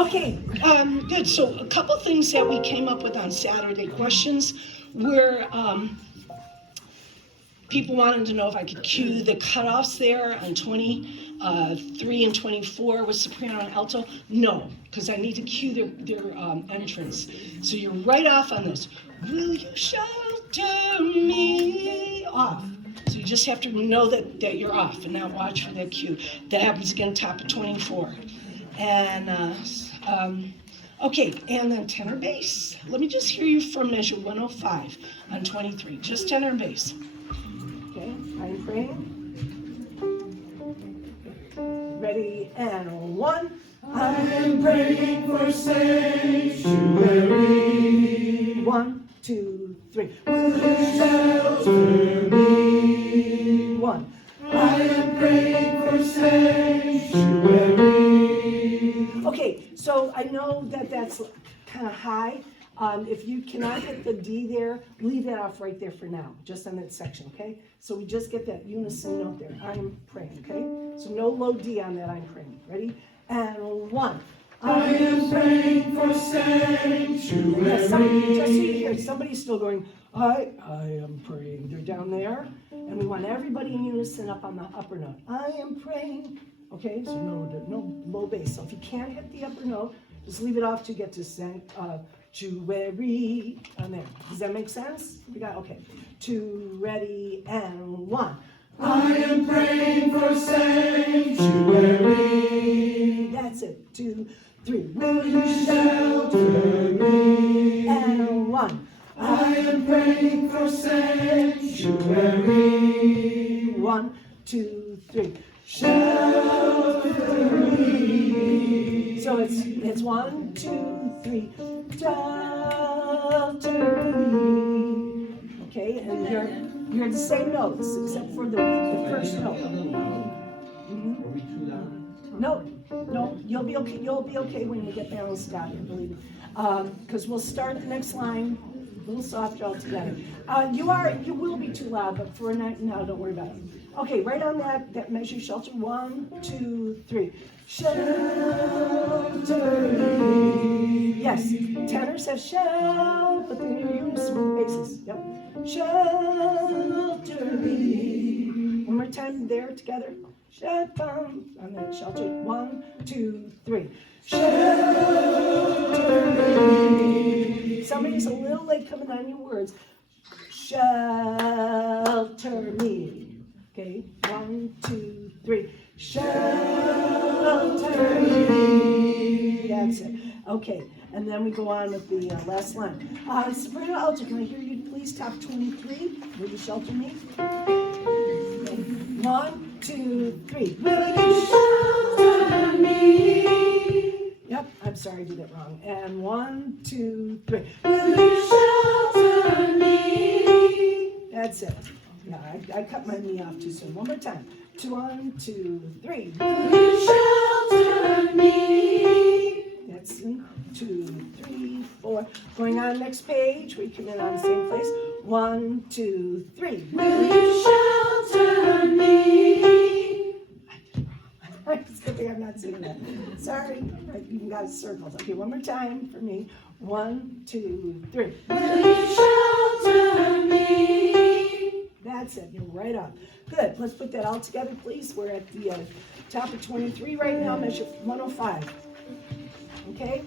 Okay, good. So a couple things that we came up with on Saturday, questions were people wanted to know if I could cue the cutoffs there on 23 and 24 with soprano and alto. No, because I need to cue their entrance. So you're right off on this. Will you shelter me? Off. So you just have to know that you're off and now watch for that cue. That happens again top of 24. And okay, and then tenor bass. Let me just hear you from measure 105 on 23. Just tenor and bass. Okay, I'm praying. Ready, and 1. I am praying for sanctuary. 1, 2, 3. Will you shelter me? 1. I am praying for sanctuary. Okay, so I know that that's kind of high. If you cannot hit the D there, leave that off right there for now, just on that section, okay? So we just get that unison note there. I'm praying, okay? So no low D on that I'm praying. Ready? And 1. I am praying for sanctuary. Yes, just so you hear, somebody's still going, I am praying. They're down there. And we want everybody in unison up on the upper note. I am praying. Okay, so no low bass. So if you can't hit the upper note, just leave it off to get to sanctuary on there. Does that make sense? We got, okay. 2, ready, and 1. I am praying for sanctuary. That's it. 2, 3. Will you shelter me? And 1. I am praying for sanctuary. 1, 2, 3. Shelter me. So it's 1, 2, 3. Shelter me. Okay, and you're the same notes except for the first note. Mm-hmm. No, you'll be okay. You'll be okay when you get balanced out here, believe me. Because we'll start the next line a little softer altogether. You will be too loud, but for now, don't worry about it. Okay, right on that measure, shelter. 1, 2, 3. Shelter me. Yes, tenors have shell, but then you're unison with the basses. Yep. Shelter me. One more time there together. Shelter on that shelter. 1, 2, 3. Shelter me. Somebody's a little late coming on your words. Shelter me. Okay, 1, 2, 3. Shelter me. That's it. Okay, and then we go on with the last line. Soprano alto, can I hear you please? Top 23. Will you shelter me? Okay. 1, 2, 3. Will you shelter me? Yep, I'm sorry, I did it wrong. And 1, 2, 3. Will you shelter shelter me. That's it. Yeah, I cut my knee off too soon. One more time. 1, 2, 3. Will you shelter me? That's 2, 3, 4. Going on next page. We come in on the same place. 1, 2, 3. Will you shelter me? It's a good thing I'm not singing that. Sorry, I even got it circled. Okay, one more time for me. 1, 2, 3. Will you shelter me? That's it. You're right up. Good. Let's put that all together, please. We're at the top of 23 right now. Measure 105. Okay?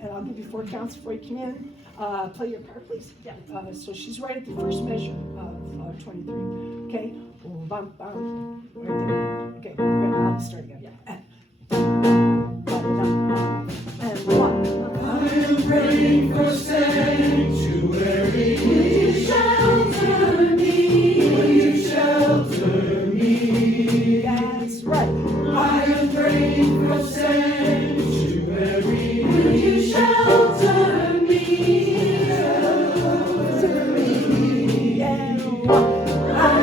And I'll give you 4 counts before you come in. Play your part, please. Yeah. So she's right at the first measure of 23. Okay? Boom, bum, bum. Right there. Okay. Right, I'll start again. Yeah. And 1. I am praying for sanctuary. Will you shelter me? Will you shelter me? That's right. I am praying for sanctuary. Will you shelter me? Shelter me. And 1. I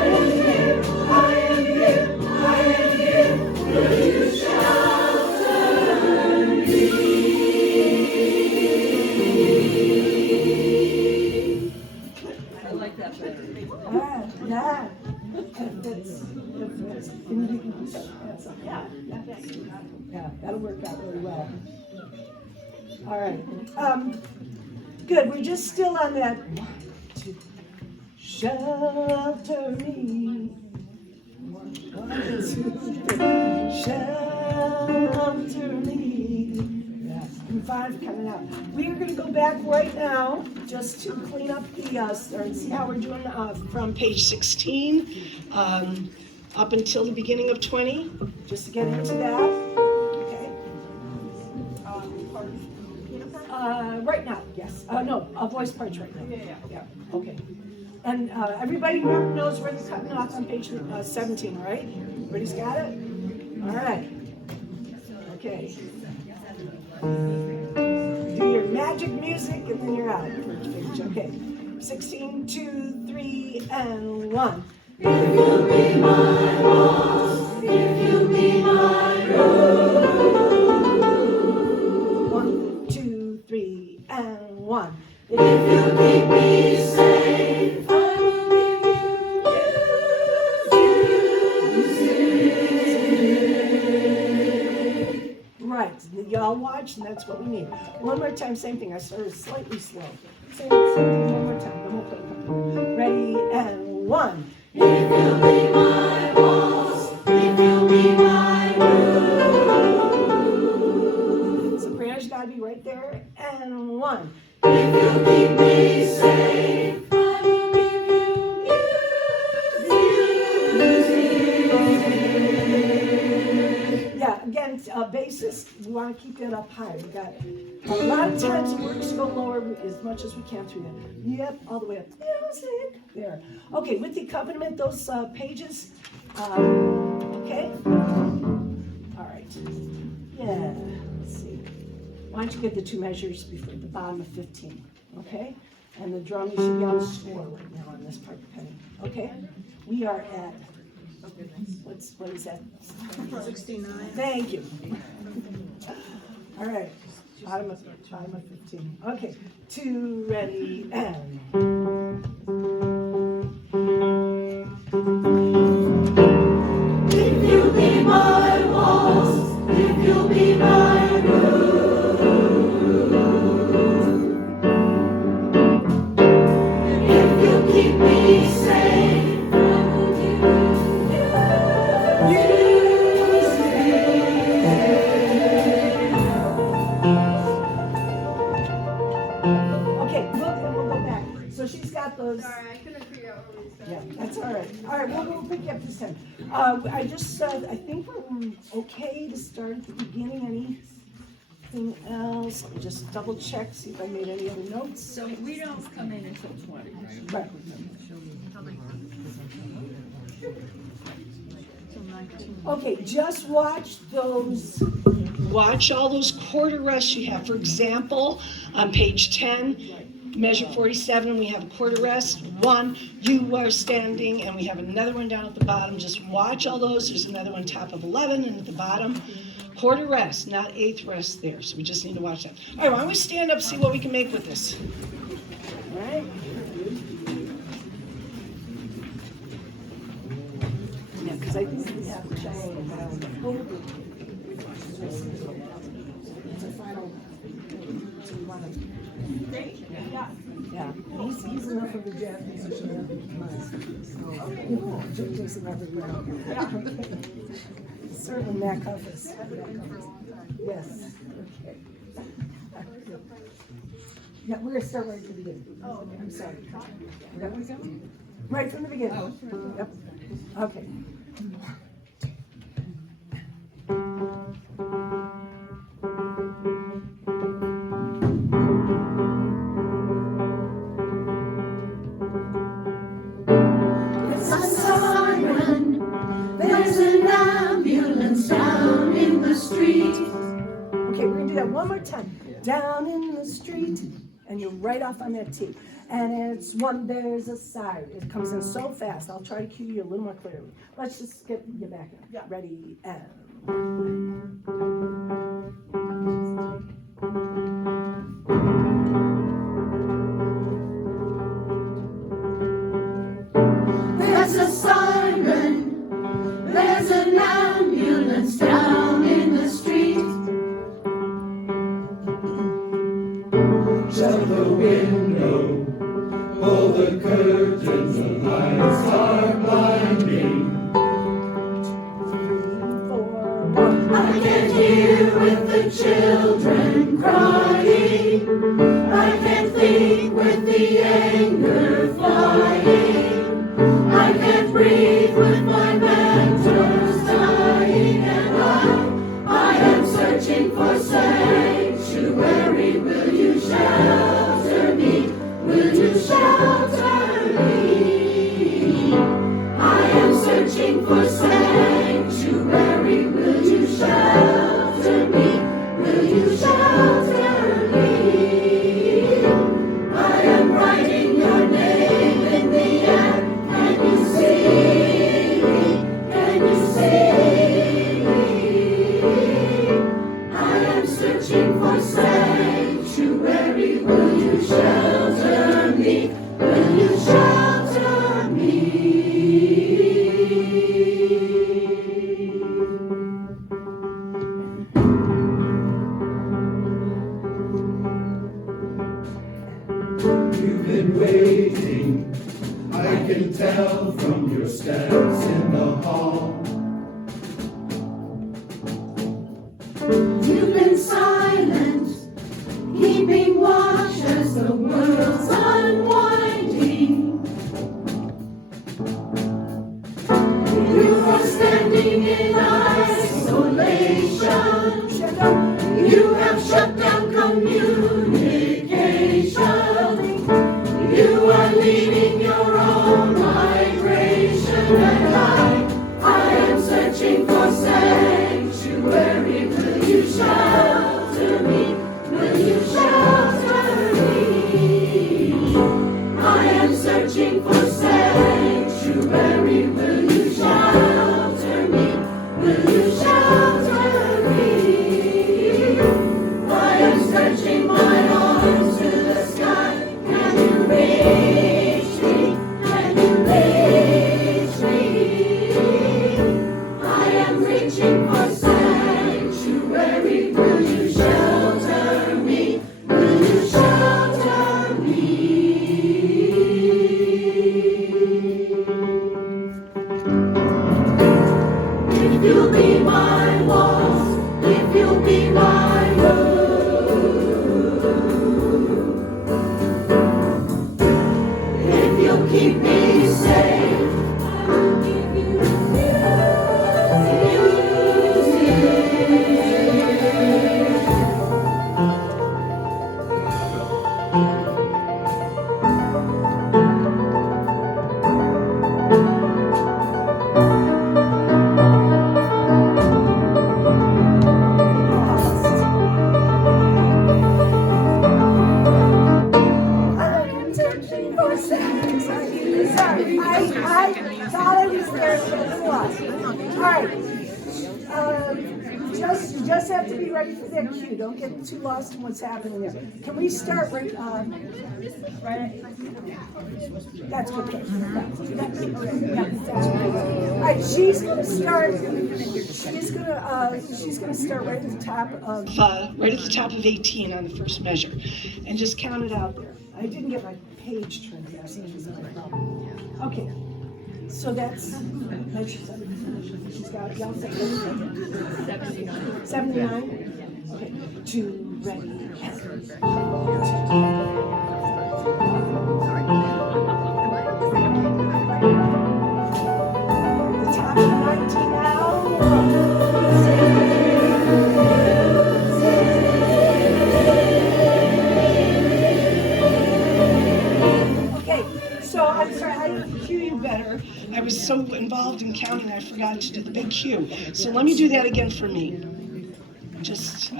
am here, I am here, I am here. Will you shelter me? I like that better. Yeah. Yeah, that'll work out really well. All right. Good. We're just still on that. 1, 2. Shelter me. 1, 2, 3. Shelter me. Yeah. And 5 coming out. We are going to go back right now just to clean up the and see how we're doing From page 16 up until the beginning of 20. just to get into that. Okay. Right now, yes. No, voice parts right now. Yeah. Okay. And everybody remember knows where they're cutting off on page 17, right? Everybody's got it? All right. Okay. Do your magic music and then you're out. First page. Okay. 16, 2, 3, and 1. If you be my boss, if you be my room. 1, 2, 3, and 1. If you keep me safe, I will give you music. Right. Y'all watch, and that's what we need. One more time, same thing. I started slightly slow. Same thing one more time. Then we'll put it. Ready, and 1. If you be my boss, if you be my room. Soprano's got to be right there, and 1. If you keep me safe, I will give you music. Yeah, again, basis, we want to keep that up high. We got a lot of times it works to go lower as much as we can through that. Yep, all the way up. Music. There. Okay, with the accompaniment, those pages. Okay? All right. Yeah, let's see. Why don't you get the 2 measures before the bottom of 15, okay? And the drum, you should be on the score right now on this part, Penny, okay? We are at, what is that? 69. Thank you. All right, bottom of 15. Okay, 2, ready, and. If you be my boss, if you be my room. If you keep me safe, I will give you Okay, we'll go back. So she's got those. Sorry, I couldn't figure out what we said. Yeah, that's all right. All right, we'll pick you up this time. I just said, I think we're okay to start at the beginning. Anything else? Let me just double check, see if I made any other notes. So we don't come in until 20, right? Right. Okay, just watch those. Watch all those quarter rests you have. For example, on page 10, Measure 47, we have a quarter rest. 1, you are standing, and we have another one down at the bottom. Just watch all those. There's another one top of 11 and at the bottom. Quarter rest, not 8th rest there. So we just need to watch that. All right, why don't we stand up, see what we can make with this. All right. Yeah, because I think we have to change around. It's a final. Do you want to? Yeah, he's enough of a jazz musician that he must. So, Jason everywhere. Certainly Matt Cuffus. Yes. Okay. Yeah, we're gonna start right from the beginning. Oh, I'm sorry. There we go. Right from the beginning. Yep. Okay. It's a siren. There's an ambulance down in the street. Okay, we're gonna do that one more time. Down in the street, and you're right off on that T. And it's one, there's a siren. It comes in so fast. I'll try to cue you a little more clearly. Let's just get back in. Yeah. Ready, and. There's a siren. There's an ambulance down in the street. Shut the window, pull the curtains, the lights are blinding. I can hear with the children crying. I can think with the anger flying. I can't breathe with my mentors dying. And I am searching for sanctuary. Will you shelter me? Will you shelter me? I am searching for sanctuary. Will you shelter me? Will you shelter me? I am writing your name in the air. Can you see me? Can you see me? I am searching for sanctuary. Will you shelter me? Will you shelter me? You've been waiting, I can tell from your steps in the hall. You've been silent, keeping watch as the world's unwinding. You are standing in isolation. You have shut down communication. You are leading your own migration. And I am searching for sanctuary. Will you shelter me? Will you shelter me? I am searching for sanctuary. Will you shelter me? Will you shelter me? I am stretching my arms to the sky. Can you reach me? Can you reach me? I am reaching for sanctuary. Will you shelter me? Will you shelter me? If you'll be my walls, if you'll be my roof, if you'll keep me safe, I'll give you music. right. You just have to be ready for that cue. Don't get too lost in what's happening there. Can we start right? Right. That's good. Yeah, that's good. All right. She's gonna start. She's gonna start right at the top of. Right at the top of 18 on the first measure, and just count it out there. I didn't get my page turned there, so this is my problem. Okay, so that's measure 7. She's got it. Y'all say 79. 79. Okay, 2, ready. The top of 19 now. So I'm sorry, I didn't cue you better. I was so involved in counting, I forgot to do the big cue. So let me do that again for me. Just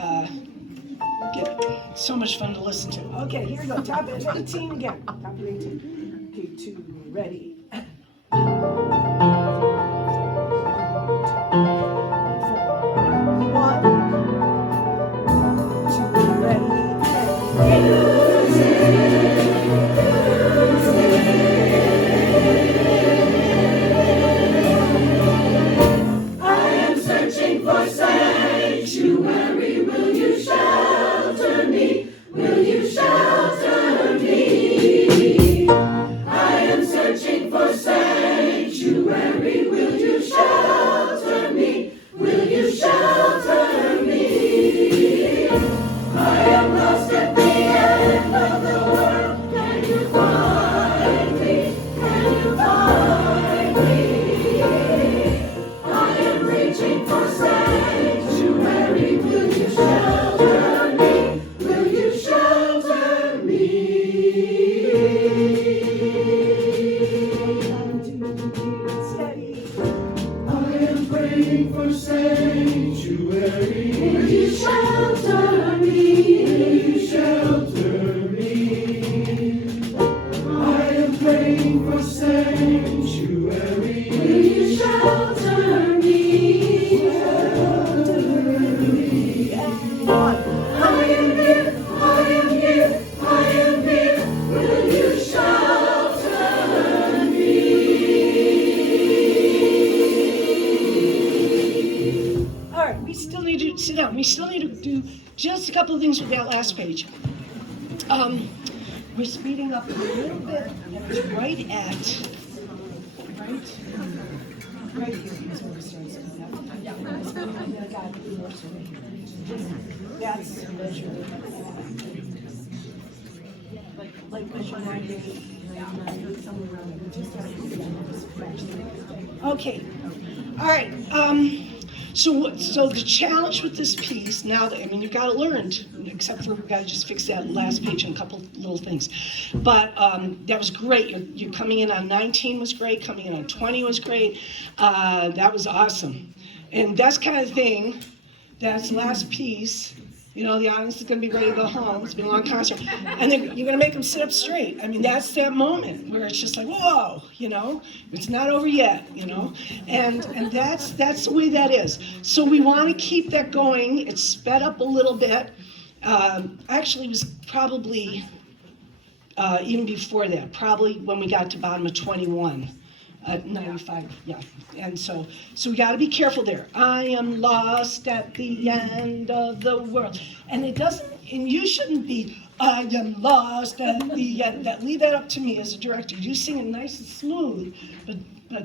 get so much fun to listen to. Okay, here we go. Top of 18 again. Top of 18. Okay, 2, ready. 1, 2, ready. For sanctuary, will you shelter me? Will you shelter me? I am searching for sanctuary, will you shelter me? Will you shelter me? I am lost at the end of the world. Can you find me? Can you find me? I am reaching for sanctuary, will you shelter me? Will you shelter me? Steady. I am praying for sanctuary, will you shelter me? Will you shelter me? I am praying for sanctuary, will you shelter me? I am here, I am here, I am here, will you shelter me? All right, we still need to sit down. We still need to do just a couple of things with that last page. We're speeding up a little bit, and it's right here is where we start speeding up. That's measure. Like measure 98, somewhere around there. We just have to okay. All right. So the challenge with this piece now, that, I mean, you've got it learned, except for we've got to just fix that last page and a couple little things. But that was great. You're coming in on 19 was great. Coming in on 20 was great. That was awesome. And that's kind of thing. That's the last piece. You know, the audience is going to be ready to go home. It's been a long concert. And then you're going to make them sit up straight. I mean, that's that moment where it's just like, whoa, you know, it's not over yet, you know. And that's the way that is. So we want to keep that going. It's sped up a little bit. Actually, it was probably even before that, probably when we got to bottom of 21. 95, yeah. And so we got to be careful there. I am lost at the end of the world. And it doesn't, and you shouldn't be, I am lost at the end. Leave that up to me as a director. You sing it nice and smooth, but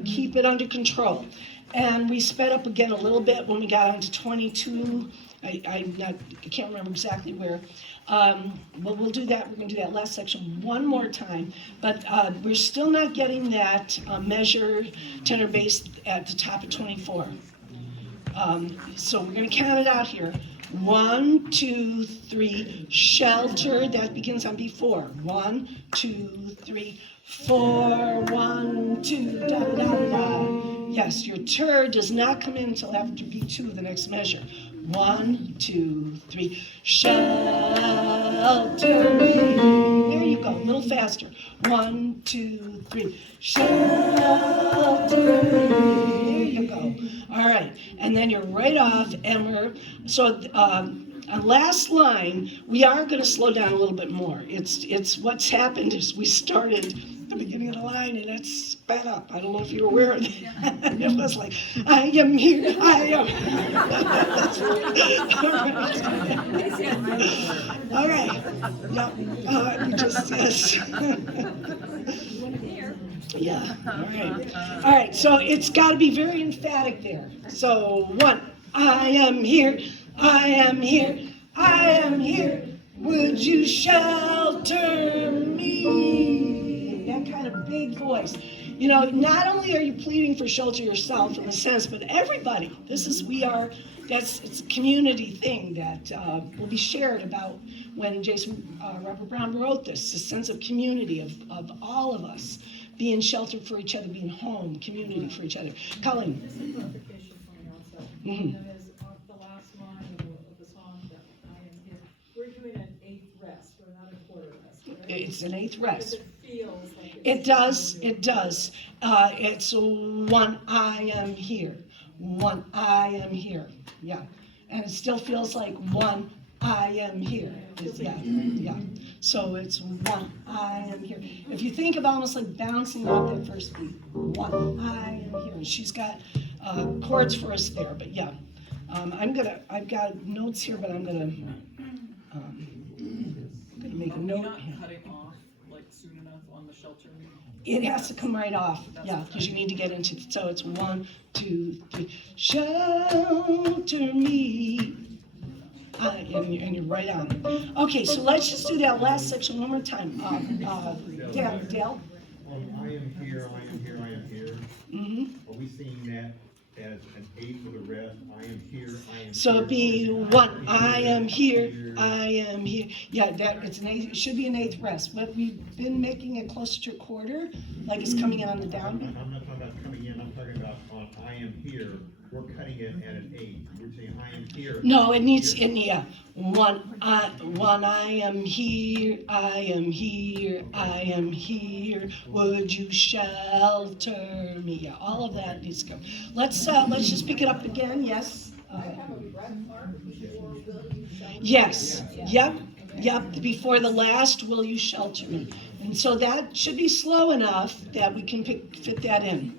keep it under control. And we sped up again a little bit when we got on to 22. I can't remember exactly where. But we'll do that. We're going to do that last section one more time. But we're still not getting that measure tenor bass at the top of 24. So we're going to count it out here. 1, 2, 3, shelter. That begins on B4. 1, 2, 3, 4. 1, 2, da da da da. Yes, your tur does not come in until after B2, the next measure. 1, 2, 3, shelter me. There you go, a little faster. 1, 2, 3, shelter me. There you go. All All right, and then you're right off, and last line, we are going to slow down a little bit more. It's what's happened is we started at the beginning of the line and it's sped up. I don't know if you were aware of that. It was like, I am here, I am. All right. Yep. You just yes. Yeah. All right. So it's got to be very emphatic there. So 1, I am here. I am here. I am here. Would you shelter me? That kind of big voice. You know, not only are you pleading for shelter yourself in a sense, but everybody. It's a community thing that will be shared about when Jason Robert Brown wrote this, a sense of community of all of us being sheltered for each other, being home, community for each other. Colleen. This is clarification from the outset. Mhm. That is, off the last line of the song that I am here, we're doing an 8th rest, we're not a quarter rest. Right? It's an 8th rest. Because it feels like it's. It does. It's 1, I am here. 1, I am here. Yeah. And it still feels like 1, I am here. Yeah. So it's 1, I am here. If you think of almost like bouncing off that first beat, 1, I am here. And she's got chords for us there, but yeah. I've got notes here, but I'm gonna make a note here. Cutting off like soon enough on the shelter. It has to come right off, yeah, because you need to get into it. So it's 1, 2, 3. Shelter me. And you're right on. Okay, so let's just do that last section one more time. Dale? I am here, I am here, I am here. Mm-hmm. Are we seeing that as an 8 for the rest? I am here, I am So here. it'd be 1, I am here, I am here. Yeah, it's an 8, it should be an 8th rest, but we've been making it closer to a quarter, like it's coming in on the down. I'm not talking about coming in, I'm talking about on I am here, we're cutting it at an 8. We're saying I am here. No, it needs, yeah. 1, I am here, I am here, I am here. Would you shelter me? Yeah, all of that needs to go. Let's just pick it up again. Yes. Yes. Yep. Before the last, will you shelter me? And so that should be slow enough that we can fit that in.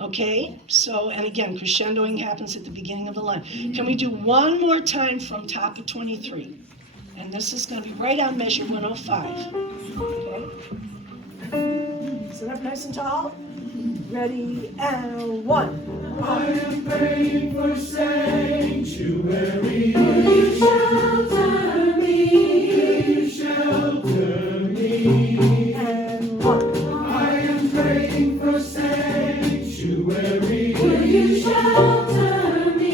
Okay, so, and again, crescendoing happens at the beginning of the line. Can we do one more time from top of 23? And this is going to be right on measure 105. Okay? Sit up nice and tall. Ready, and 1. I am praying for sanctuary. Will you shelter me? Will you shelter me? And 1. I am praying for sanctuary. Will you shelter me?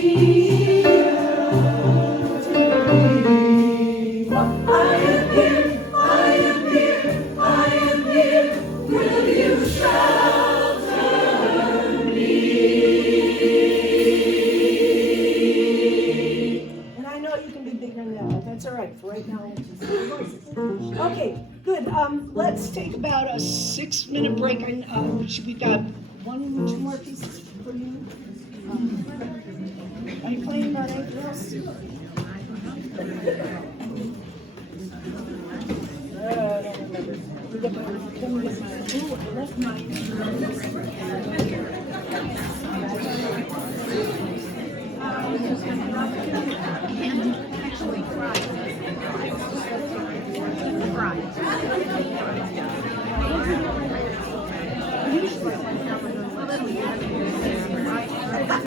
I am here, I am here, I am here. Will you shelter me? And I know you can be bigger than that, but that's all right. For right now, we'll just do voices. Okay, good. Let's take about a 6-minute break. We've got 1 or 2 more pieces for you. Are you playing about anything else? I don't remember. I left mine. Actually, fried.